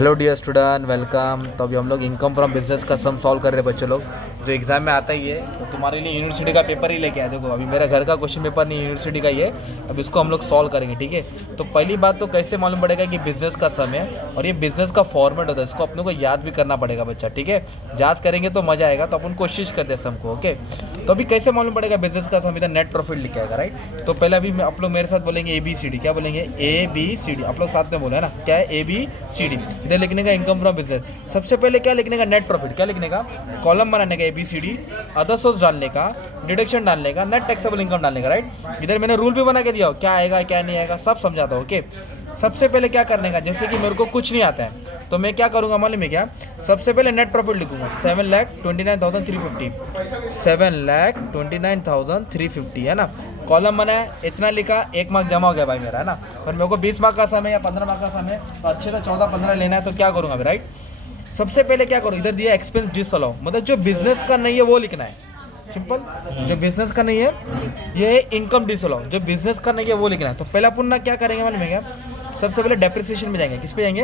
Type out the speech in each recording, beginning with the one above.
Hello dear student, welcome. तो अभी हम लोग इनकम फ्रॉम बिजनेस का सम सॉल्व कर रहे हैं बच्चे लोग। जो एग्जाम में आता ही है तो तुम्हारे लिए यूनिवर्सिटी का पेपर ही लेके आए। देखो अभी मेरा घर का क्वेश्चन पेपर नहीं, यूनिवर्सिटी का ही है। अब इसको हम लोग सॉल्व करेंगे, ठीक है। तो पहली बात तो कैसे मालूम पड़ेगा कि बिजनेस का सम है और ये बिजनेस का फॉर्मेट होता है। इसको अपने को याद भी करना पड़ेगा बच्चा, ठीक है। याद करेंगे तो मजा आएगा। तो अपन कोशिश करते हैं सम को, ओके। तो अभी कैसे मालूम पड़ेगा बिजनेस का सम? इधर नेट प्रॉफिट लिखा आएगा, राइट। तो पहले अभी आप लोग मेरे साथ बोलेंगे ABCD। क्या बोलेंगे? ABCD। आप लोग साथ में बोले है ना, क्या है? ABCD। इधर लिखने का इनकम फ्रॉम बिजनेस। सबसे पहले क्या लिखने का? Net profit. क्या लिखने का? कॉलम बनाने का ABCD, अदर सोर्स डालने का, डिडक्शन डालने का, नेट टैक्सेबल इनकम डालने का, राइट। इधर मैंने रूल भी बना के दिया हो, क्या आएगा क्या नहीं आएगा सब समझाता हूँ, ओके। सबसे पहले क्या करने का, जैसे कि मेरे को कुछ नहीं आता है तो मैं क्या करूँगा मालूम है क्या? सबसे पहले नेट प्रॉफिट लिखूंगा 7,29,350। 7,29,350 है ना। कॉलम बनाया, इतना लिखा, 1 मार्क जमा हो गया भाई मेरा, है ना। पर मेरे को 20 मार्क का समय या 15 मार्क का समय तो अच्छे से 14-15 लेना है। तो क्या करूँगा मैं, राइट। सबसे पहले क्या करूँ, इधर दिया एक्सपेंस डिसअलाउ, मतलब जो बिजनेस का नहीं है वो लिखना है। सिंपल। जो बिजनेस का नहीं है ये है इनकम डिसअलाउ, जो बिजनेस का नहीं है वो लिखना है। तो पहला पुनः क्या करेंगे मालूम है क्या? सबसे पहले डेप्रिसिएशन में जाएंगे। किस पे जाएंगे?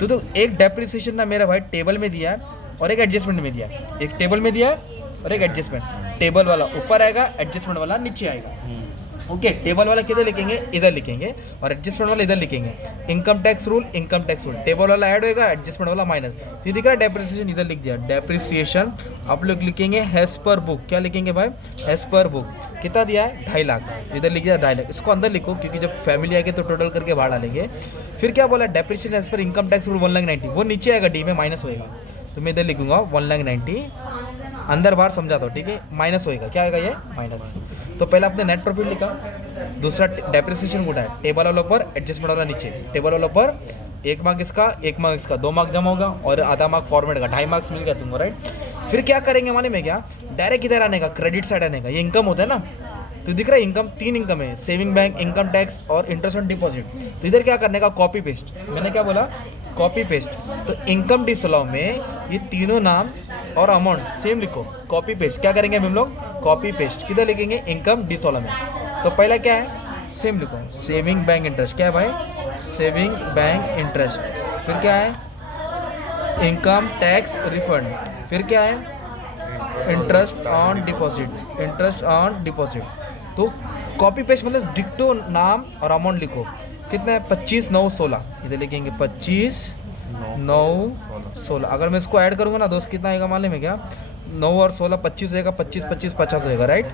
तो एक डेप्रिसिएशन था मेरा भाई टेबल में दिया है और एक एडजस्टमेंट में दिया है। एक टेबल में दिया है और एक एडजस्टमेंट। टेबल वाला ऊपर आएगा, एडजस्टमेंट वाला नीचे आएगा, ओके। टेबल वाला किधर लिखेंगे? इधर लिखेंगे, और एडजस्टमेंट वाला इधर लिखेंगे। Income tax rule, income tax rule, table वाला ऐड होएगा, एडजस्टमेंट वाला माइनस। तो ये दिख रहा है डेप्रिसिएशन, इधर लिख दिया डेप्रिसिएशन। आप लोग लिखेंगे एज पर बुक। क्या लिखेंगे भाई? As per book. कितना दिया है? 2.5 लाख। इधर लिख दिया 2.5 लाख। इसको अंदर लिखो क्योंकि जब फैमिली आएगी तो टोटल करके बाहर डालेंगे। फिर क्या बोला? Depreciation as per income tax rule 1,90,000। वो नीचे आएगा, डी में माइनस होएगा। तो मैं इधर लिखूंगा 1,90,000। अंदर बाहर समझाता हूँ, ठीक है। माइनस होएगा, क्या आएगा ये? माइनस। तो पहले आपने नेट प्रॉफिट लिखा, दूसरा डेप्रिसिएशन गुड़ा है, टेबल वाला ऊपर, एडजस्टमेंट वाला नीचे। टेबल वाला ऊपर 1 मार्क इसका, 1 मार्क इसका, 2 मार्क जमा होगा और आधा मार्क फॉर्मेट का, 2.5 मार्क्स मिल गया तुमको, राइट। फिर क्या करेंगे मालूम है क्या? डायरेक्ट इधर आने का, क्रेडिट साइड आने का। ये इनकम होता है ना, तो दिख रहा है इनकम 3 इनकम है, सेविंग बैंक, इनकम टैक्स और इंटरेस्ट ऑन डिपॉजिट। तो इधर क्या करने का? Copy paste. मैंने क्या बोला? Copy paste. तो इनकम डिसअलाउ में ये तीनों नाम और अमाउंट सेम लिखो, कॉपी पेस्ट। क्या करेंगे हम लोग? Copy paste. किधर लिखेंगे? इनकम डिसअलाउ में। तो पहला क्या है? सेम लिखो, सेविंग बैंक इंटरेस्ट। क्या है भाई? Saving bank interest. फिर क्या है? Income tax refund. फिर क्या है? Interest on deposit. Interest on deposit. तो कॉपी पेस्ट मतलब डिक्टो नाम और अमाउंट लिखो। कितना है? 25,916। इधर लिखेंगे 25,916। अगर मैं इसको ऐड करूँगा ना दोस्त, कितना आएगा मालूम है क्या? 9 और 16 25 होएगा, 25 25 50 होएगा, राइट।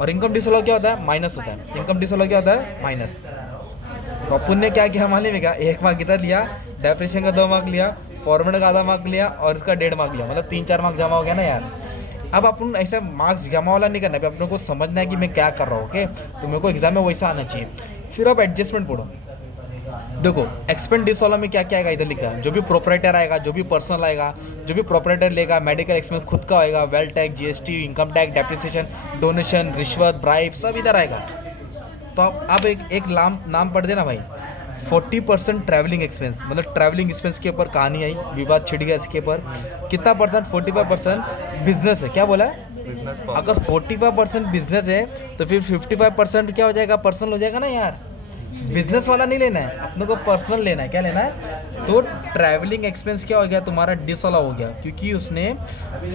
और इनकम डिसअलाउ क्या होता है? माइनस होता है। इनकम डिसअलाउ क्या होता है? माइनस। तो अपन ने क्या किया मालूम है क्या? 1 मार्क इधर लिया, डेप्रिसिएशन का 2 मार्क लिया, फॉर्मेट का आधा मार्क लिया और इसका 1.5 मार्क लिया, मतलब 3-4 मार्क जमा हो गया ना यार। अब अपन ऐसे मार्क्स जमा वाला नहीं करना है, अपने को समझना है कि मैं क्या कर रहा हूँ, ओके। तो मेरे को एग्जाम में वैसा आना चाहिए। फिर अब एडजस्टमेंट पढ़ो। देखो एक्सपेंस डिसअलाउ में क्या क्या आएगा, इधर लिखा है। जो भी प्रोपराइटर आएगा, जो भी पर्सनल आएगा, जो भी प्रोपराइटर लेगा, मेडिकल एक्सपेंस खुद का आएगा, wealth tax, GST, income tax, depreciation, donation, रिश्वत, ब्राइब, सब इधर आएगा। तो अब एक नाम पढ़ देना भाई। 40% ट्रैवलिंग एक्सपेंस, मतलब ट्रैवलिंग एक्सपेंस के ऊपर कहानी आई, विवाद छिड़ गया इसके ऊपर। कितना परसेंट? 45% बिजनेस है। क्या बोला है? अगर 45% बिजनेस है तो फिर 55% क्या हो जाएगा? पर्सनल हो जाएगा ना यार। बिजनेस वाला नहीं लेना है, अपने को पर्सनल लेना है। क्या लेना है? तो ट्रैवलिंग एक्सपेंस क्या हो गया तुम्हारा? डिसअलाउ हो गया, क्योंकि उसने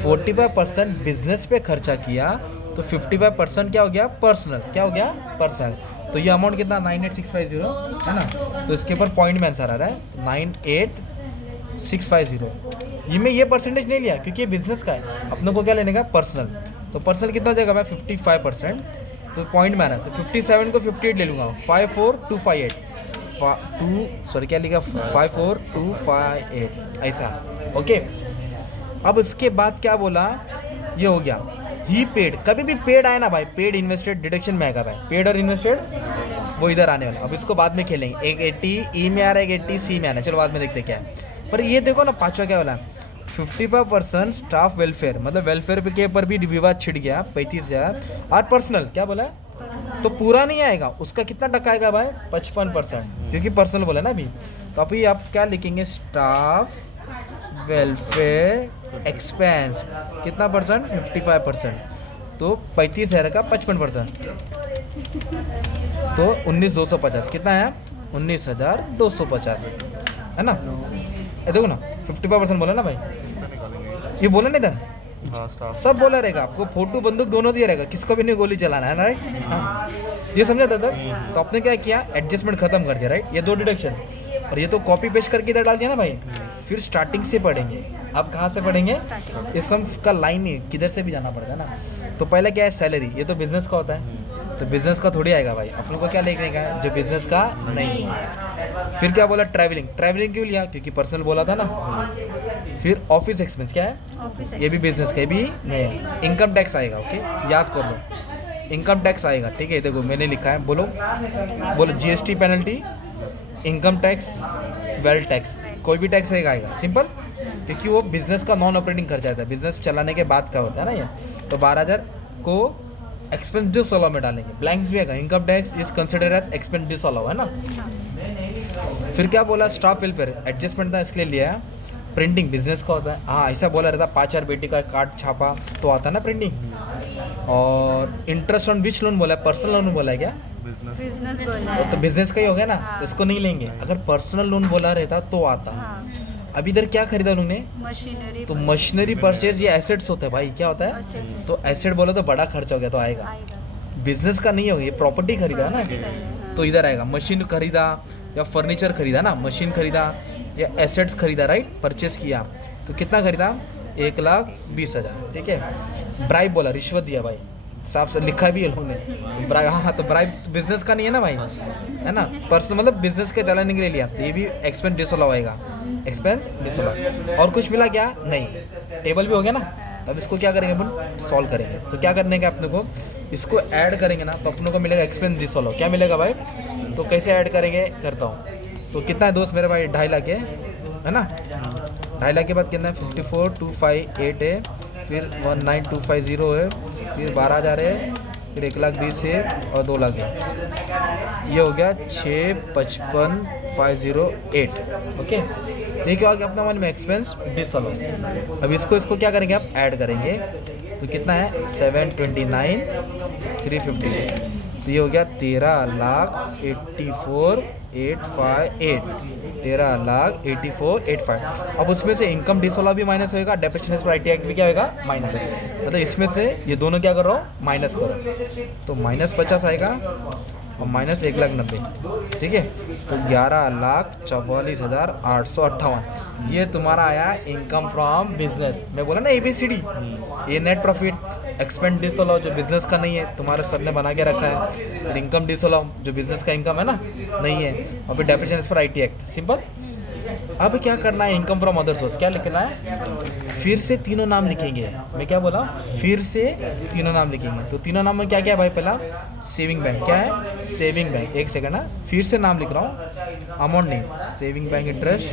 45% बिजनेस पे खर्चा किया। तो 55% क्या हो गया? पर्सनल। क्या हो गया? पर्सनल। तो ये अमाउंट कितना? 98,650 है ना। तो इसके ऊपर पॉइंट में आंसर आ रहा है 98,650। ये परसेंटेज नहीं लिया क्योंकि ये बिजनेस का है, अपने को क्या लेने का? पर्सनल। तो पर्सनल कितना हो जाएगा भाई? 55%। तो पॉइंट में आ रहा है, तो 57 को 58 ले लूँगा। 54,258 क्या लिखा? 54,258 ऐसा, ओके। अब उसके बाद क्या बोला? ये हो गया ही पेड। कभी भी पेड आए ना भाई, पेड इन्वेस्टेड डिडक्शन में आएगा भाई। पेड और इन्वेस्टेड वो इधर आने वाला। अब इसको बाद में खेलेंगे। एक 80 ई में आ रहा है, एक 80 सी में आना है। चलो बाद में देखते क्या है। पर ये देखो ना, पाँचवा क्या बोला? 55% स्टाफ वेलफेयर, मतलब वेलफेयर के ऊपर भी विवाद छिड़ गया, 35,000। और पर्सनल क्या बोला? तो पूरा नहीं आएगा, उसका कितना टका आएगा भाई? 55%, क्योंकि पर्सनल बोला ना अभी। तो अभी आप क्या लिखेंगे? स्टाफ वेलफेयर एक्सपेंस कितना परसेंट? 55%। तो 35,000 का 55%, तो 19,250 कितना है? 19,250 है ना। ये देखो ना 55% बोला ना भाई, ये बोला नहीं था, हाँ स्टाफ सब बोला रहेगा आपको, फोटो बंदूक दोनों दिया रहेगा, किसको भी नहीं गोली चलाना है ना, राइट। हाँ, ये समझा था तब। तो आपने क्या किया, एडजस्टमेंट खत्म कर दिया, राइट। ये 2 डिडक्शन, और ये तो कॉपी पेस्ट करके इधर डाल दिया ना भाई। फिर स्टार्टिंग से पढ़ेंगे, आप कहाँ से पढ़ेंगे, ये सम का लाइन ही किधर से भी जाना पड़ता है ना। तो पहले क्या है, सैलरी, ये तो बिजनेस का होता है, तो बिजनेस का थोड़ी आएगा भाई, अपन को क्या लिखने का है जो बिजनेस का नहीं है। फिर क्या बोला, ट्रैवलिंग, ट्रैवलिंग क्यों लिया, क्योंकि पर्सनल बोला था ना। फिर ऑफिस एक्सपेंस क्या है, ये भी बिजनेस का, ये भी नहीं। इनकम टैक्स आएगा, ओके, याद कर लो, इनकम टैक्स आएगा, ठीक है। देखो मैंने लिखा है, बोलो बोलो, GST penalty, income tax, wealth tax, कोई भी टैक्स आएगा सिंपल, क्योंकि वो बिजनेस का नॉन ऑपरेटिंग खर्चा आता है, बिजनेस चलाने के बाद का होता है ना ये। तो 12,000 को एक्सपेंस डिसअलाउ में डालेंगे, ब्लैंक्स भी आएगा, income tax is consider as expense disallow, है ना। फिर क्या बोला, स्टाफ वेलफेयर एडजस्टमेंट था, इसके लिए लिया है। प्रिंटिंग बिजनेस का होता है, हाँ ऐसा बोला रहता, 5,000 बेटी का कार्ड छापा तो आता है ना प्रिंटिंग। और इंटरेस्ट ऑन विच लोन बोला है, पर्सनल लोन बोला है क्या, बिजनेस बोला तो बिजनेस का ही हो गया ना, तो इसको नहीं लेंगे। अगर पर्सनल लोन बोला रहता तो आता। अब इधर क्या खरीदा उन्होंने, मशीनरी, तो मशीनरी परचेज, ये एसेट्स होता है भाई, क्या होता है, तो एसेट बोला तो बड़ा खर्चा हो गया तो आएगा। बिजनेस का नहीं होगा, ये प्रॉपर्टी खरीदा है ना, तो इधर आएगा। मशीन खरीदा या फर्नीचर खरीदा ना, मशीन खरीदा या एसेट्स खरीदा, राइट, परचेस किया, तो कितना खरीदा, 1,20,000, ठीक है। ब्राइब बोला, रिश्वत दिया भाई, साफ से लिखा भी है उन्होंने, ब्राइब, हाँ तो ब्राइब बिजनेस का नहीं है ना भाई, है ना, पर्सनल मतलब बिजनेस के चलाने के लिए लिया, तो ये भी एक्सपेंस डिसअलाउ आएगा, एक्सपेंस डिसअलाउ। और कुछ मिला क्या, नहीं, टेबल भी हो गया ना। तब इसको क्या करेंगे अपन, सॉल्व करेंगे। तो क्या करने का अपने को, इसको ऐड करेंगे ना, तो अपने को मिलेगा एक्सपेंस डिसअलाउ, क्या मिलेगा भाई, तो कैसे ऐड करेंगे, करता हूँ। तो कितना है दोस्त मेरे भाई, 2.5 लाख है ना। 2.5 लाख के बाद कितना है, 54,258 है, फिर 19,250 है, फिर 12,000 है, फिर 1,20,000 है, और 2 लाख है। ये हो गया 655,508, ओके। तो ये क्या हो गया अपना मन में, एक्सपेंस डिसअलाउ। अब इसको क्या करेंगे, आप ऐड करेंगे, तो कितना है, 729,350। तो ये हो गया 13,84,858, 13,84,858। अब उसमें से इनकम डिसअलाउ भी माइनस होएगा, depreciation as per IT act भी क्या होगा, माइनस होगा। मतलब इसमें से ये दोनों क्या कर रहा हूँ, माइनस करो, तो -50 आएगा और -1,90,000, ठीक है। तो 11,44,858 ये तुम्हारा आया इनकम फ्रॉम बिजनेस। मैं बोला ना ABCD, ये नेट प्रॉफिट, एक्सपेंस डिसअलाउ जो बिजनेस का नहीं है, तुम्हारे सर ने बना के रखा है, फिर इनकम डिसअलाउ जो बिजनेस का इनकम है ना, नहीं है, और फिर depreciation as per IT act, simple. अब क्या करना है, इनकम फ्रॉम अदर सोर्स, क्या लिखना है, फिर से तीनों नाम लिखेंगे। मैं क्या बोला, फिर से तीनों नाम लिखेंगे। तो तीनों नाम में क्या क्या है भाई, पहला सेविंग बैंक, क्या है, सेविंग बैंक, एक सेकंड ना, फिर से नाम लिख रहा हूँ, अमाउंट नहीं, सेविंग बैंक इंटरेस्ट,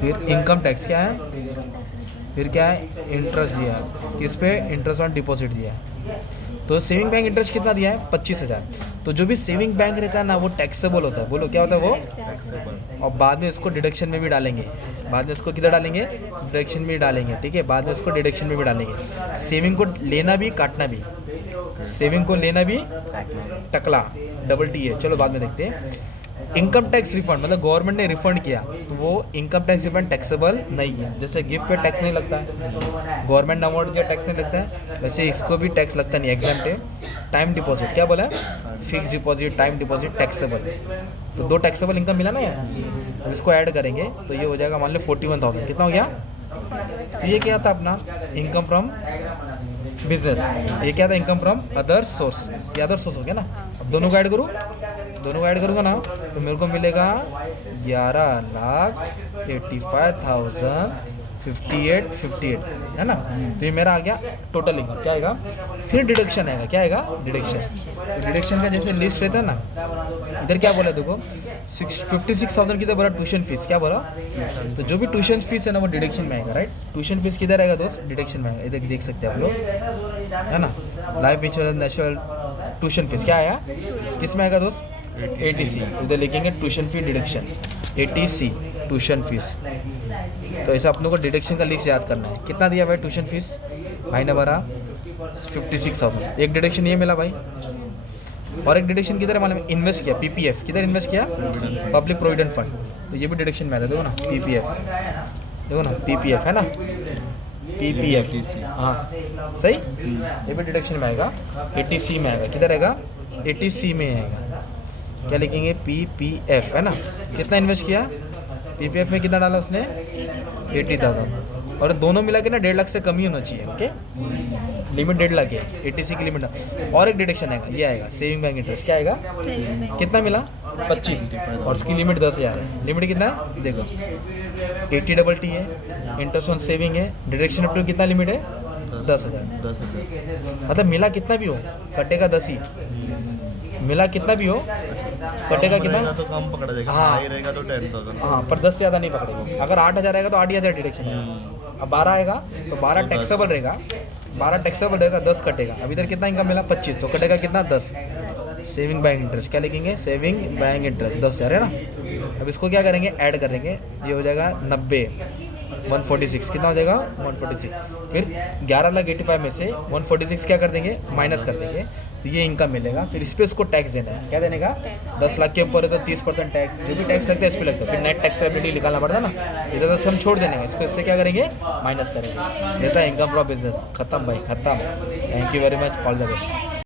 फिर इनकम टैक्स क्या है, फिर क्या है, इंटरेस्ट दिया है, किस पे, इंटरेस्ट ऑन डिपॉजिट दिया है। तो सेविंग बैंक इंटरेस्ट कितना दिया है, 25,000। तो जो भी सेविंग बैंक रहता है ना, वो टैक्सेबल होता है, बोलो क्या होता है वो, और बाद में इसको डिडक्शन में भी डालेंगे, बाद में इसको किधर डालेंगे, डिडक्शन में भी डालेंगे, ठीक है, बाद में इसको डिडक्शन में भी डालेंगे। सेविंग को लेना भी काटना भी, सेविंग को लेना भी, टकला, डबल टी है, चलो बाद में देखते हैं। इनकम टैक्स रिफंड, मतलब गवर्नमेंट ने रिफंड किया, तो वो इनकम टैक्स रिफंड टैक्सेबल नहीं है। जैसे गिफ्ट पे टैक्स नहीं लगता है, गवर्नमेंट ने अमाउंट दिया टैक्स नहीं लगता है, वैसे इसको भी टैक्स लगता नहीं, एग्जाम्प्ट है। टाइम डिपॉजिट, क्या बोला है, fix deposit, time deposit, taxable, तो 2 टैक्सेबल इनकम मिला ना यार। तो इसको ऐड करेंगे तो ये हो जाएगा मान लो 41,000, कितना हो गया। तो ये क्या था अपना इनकम फ्रॉम बिजनेस, ये क्या था इनकम फ्रॉम अदर सोर्स, ये अदर सोर्स हो गया ना। अब दोनों को ऐड करूँ, दोनों को ऐड करूँगा ना, तो मेरे को मिलेगा 11,85,058 है ना। तो ये मेरा आ गया टोटल इनकम, क्या आएगा, फिर डिडक्शन आएगा, क्या आएगा, डिडक्शन। तो डिडक्शन का जैसे लिस्ट रहता है ना, इधर क्या बोला देखो, 56,000 किधर बोला, ट्यूशन फीस, क्या बोला, तो जो भी ट्यूशन फीस है ना वो डिडक्शन में आएगा, राइट। ट्यूशन फीस किधर आएगा दोस्त, डिडक्शन में आएगा, इधर देख सकते हैं आप लोग, है ना। Life insurance, national, tuition fees क्या आया, किस में आएगा दोस्त, ATC, इधर लिखेंगे tuition fee deduction, ATC tuition fees. तो ऐसा अपनों को डिडक्शन का लिस्ट याद करना है। कितना दिया भाई ट्यूशन फीस, भाई ने भरा 56,000, एक डिडक्शन ये मिला भाई, और एक डिडक्शन किधर है मालूम है, इन्वेस्ट किया पीपीएफ, किधर इन्वेस्ट किया, पब्लिक प्रोविडेंट फंड, तो ये भी डिडक्शन में आता है, देखो ना पीपीएफ, देखो ना पीपीएफ है ना, पीपीएफ, हाँ सही, ये भी डिडक्शन में आएगा, एटीसी में आएगा, किधर आएगा, एटीसी में आएगा, क्या लिखेंगे, पीपीएफ है ना, कितना इन्वेस्ट किया पीपीएफ में, कितना डाला उसने 80,000, और दोनों मिला के ना 1.5 लाख से कम ही होना चाहिए, ओके, लिमिट 1.5 लाख है, एटीसी की लिमिट। और एक डिडक्शन आएगा, ये आएगा सेविंग बैंक इंटरेस्ट, क्या आएगा, कितना मिला 25, और उसकी लिमिट 10,000 है, लिमिट कितना है देखो 80 है, इंटरेस्ट ऑन सेविंग है, डिडक्शन अप टू कितना लिमिट है 10,000, मतलब मिला कितना भी हो कटेगा 10 ही, मिला कितना भी हो कटेगा कितना, तो कम पकड़ा जाएगा, हाँ। हाई रहेगा तो 10,000, हाँ पर 10 से ज़्यादा नहीं पकड़ेगा, अगर 8,000 आएगा तो 8,000 डिडक्शन है, अब 12 आएगा तो 12 तो टैक्सेबल रहेगा, 12 टैक्सेबल रहेगा, 10 कटेगा, अब इधर कितना इनकम मिला 25, तो कटेगा कितना 10, सेविंग बैंक इंटरेस्ट, क्या लिखेंगे, सेविंग बैंक इंटरेस्ट 10,000 है ना। अब इसको क्या करेंगे, ऐड करेंगे, ये हो जाएगा 90, 146, कितना हो जाएगा 146, फिर 11,85,000 में से 146 क्या कर देंगे, माइनस कर देंगे, तो ये इनकम मिलेगा, फिर इस पर उसको टैक्स देना है, क्या देने का, 10 लाख के ऊपर है तो 30% टैक्स, जो भी टैक्स लगता है इस पर लगता है, फिर नेट टैक्स एबिलिटी निकालना पड़ता है ना, इधर से हम छोड़ देंगे, इसको इससे क्या करेंगे, माइनस करेंगे, देता है इनकम फ्रॉम बिजनेस, खत्म भाई खत्म, thank you very much, all the best.